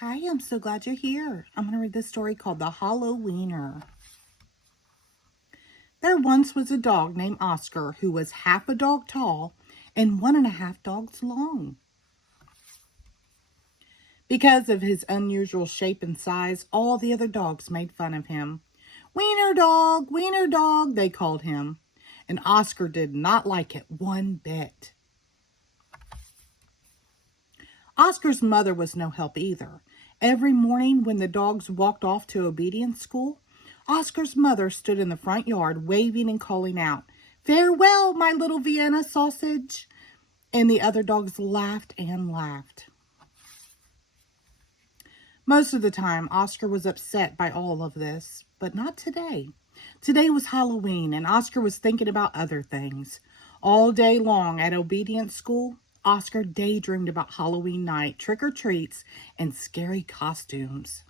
Hi, I'm so glad you're here. I'm going to read this story called The Hallo-wiener. There once was a dog named Oscar who was half a dog tall and 1.5 dogs long. Because of his unusual shape and size, all the other dogs made fun of him. Wiener dog, they called him. And Oscar did not like it one bit. Oscar's mother was no help either. Every morning when the dogs walked off to obedience school, Oscar's mother stood in the front yard waving and calling out, "Farewell, my little Vienna sausage." And the other dogs laughed and laughed. Most of the time, Oscar was upset by all of this, but not today. Today was Halloween, and Oscar was thinking about other things. All day long at obedience school, Oscar daydreamed about Halloween night, trick-or-treats, and scary costumes.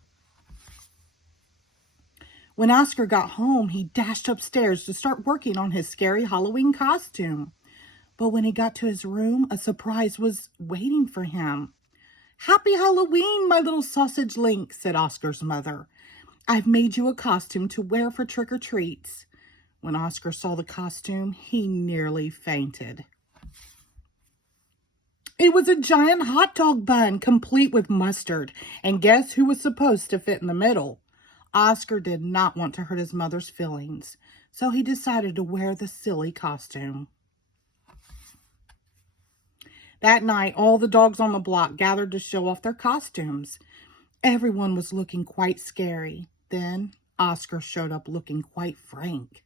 When Oscar got home, he dashed upstairs to start working on his scary Halloween costume. But when he got to his room, a surprise was waiting for him. "Happy Halloween, my little sausage link," said Oscar's mother. "I've made you a costume to wear for trick-or-treats." When Oscar saw the costume, he nearly fainted. It was a giant hot dog bun, complete with mustard, and guess who was supposed to fit in the middle? Oscar did not want to hurt his mother's feelings, so he decided to wear the silly costume. That night, all the dogs on the block gathered to show off their costumes. Everyone was looking quite scary. Then Oscar showed up looking quite frank.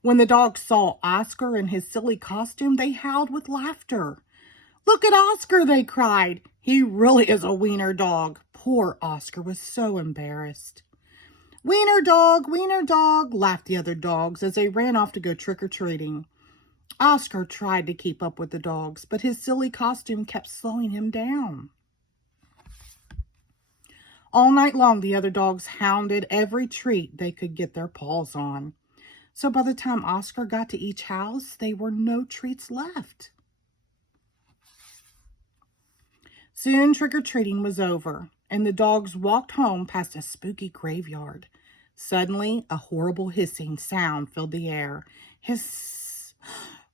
When the dogs saw Oscar in his silly costume, they howled with laughter. "Look at Oscar," they cried. "He really is a wiener dog." Poor Oscar was so embarrassed. Wiener dog," laughed the other dogs as they ran off to go trick-or-treating. Oscar tried to keep up with the dogs, but his silly costume kept slowing him down. All night long, the other dogs hounded every treat they could get their paws on. So by the time Oscar got to each house, there were no treats left. Soon trick-or-treating was over, and the dogs walked home past a spooky graveyard. Suddenly, a horrible hissing sound filled the air. Hiss!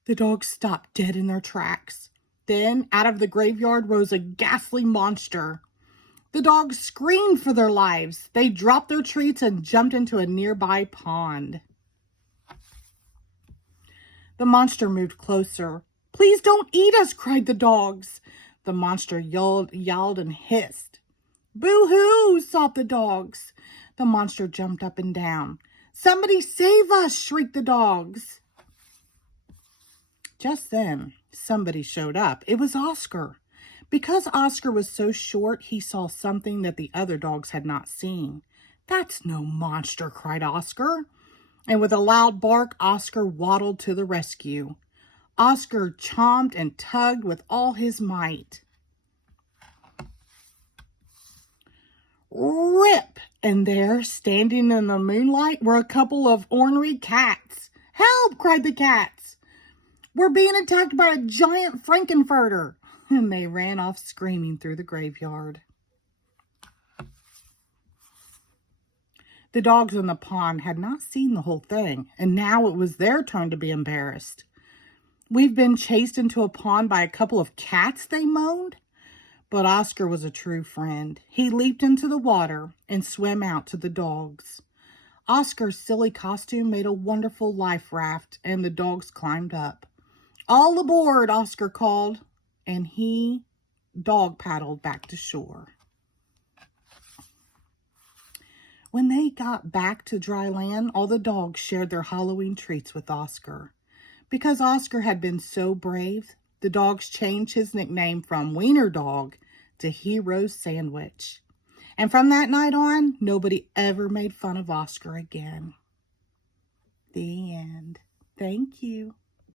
The dogs stopped dead in their tracks. Then, out of the graveyard rose a ghastly monster. The dogs screamed for their lives. They dropped their treats and jumped into a nearby pond. The monster moved closer. "Please don't eat us," cried the dogs. The monster yelled and hissed. "Boo-hoo," sobbed the dogs. The monster jumped up and down. "Somebody save us," shrieked the dogs. Just then, somebody showed up. It was Oscar. Because Oscar was so short, he saw something that the other dogs had not seen. "That's no monster," cried Oscar. And with a loud bark, Oscar waddled to the rescue. Oscar chomped and tugged with all his might. Rip! And there, standing in the moonlight, were a couple of ornery cats. "Help!" cried the cats. "We're being attacked by a giant Frankenfurter." And they ran off screaming through the graveyard. The dogs in the pond had not seen the whole thing, and now it was their turn to be embarrassed. "We've been chased into a pond by a couple of cats," they moaned. But Oscar was a true friend. He leaped into the water and swam out to the dogs. Oscar's silly costume made a wonderful life raft, and the dogs climbed up. "All aboard," Oscar called, and he dog paddled back to shore. When they got back to dry land, all the dogs shared their Halloween treats with Oscar. Because Oscar had been so brave, the dogs changed his nickname from Wiener Dog to Hero Sandwich. And from that night on, nobody ever made fun of Oscar again. The end. Thank you.